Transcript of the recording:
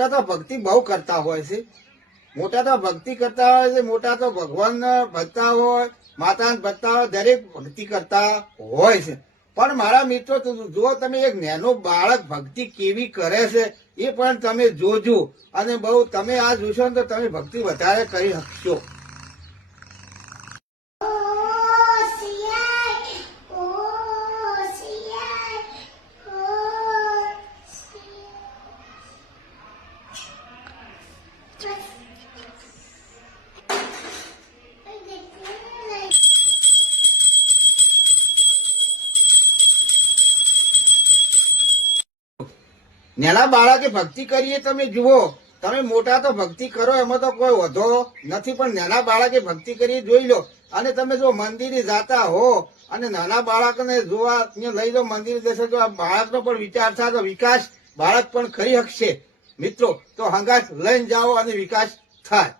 મોટા તો ભક્તિ બહુ કરતા હોય છે, મોટા તો ભક્તિ કરતા હોય છે, મોટા તો ભગવાન ભજતા હોય, માતા ભજતા હોય, દરેક ભક્તિ કરતા હોય છે. પણ મારા મિત્રો, જો તમે એક નાનો બાળક ભક્તિ કેવી કરે છે એ પણ તમે જોજો, અને બહુ તમે આ જોશો ને તો તમે ભક્તિ વધારે કરી શકશો. નાના બાળકે ભક્તિ કરીએ તમે જુઓ, તમે મોટા તો ભક્તિ કરો એમાં તો કોઈ વધો નથી, પણ નાના બાળકે ભક્તિ કરી જોઈ લો. અને તમે જો મંદિરે જાતા હો અને નાના બાળકને જોવા લઈ લો મંદિરે જશે તો આ બાળકનો પણ વિચાર થાય તો વિકાસ બાળક પણ કરી શકશે. મિત્રો, તો હંગાત લઈને જાઓ અને વિકાસ થાય.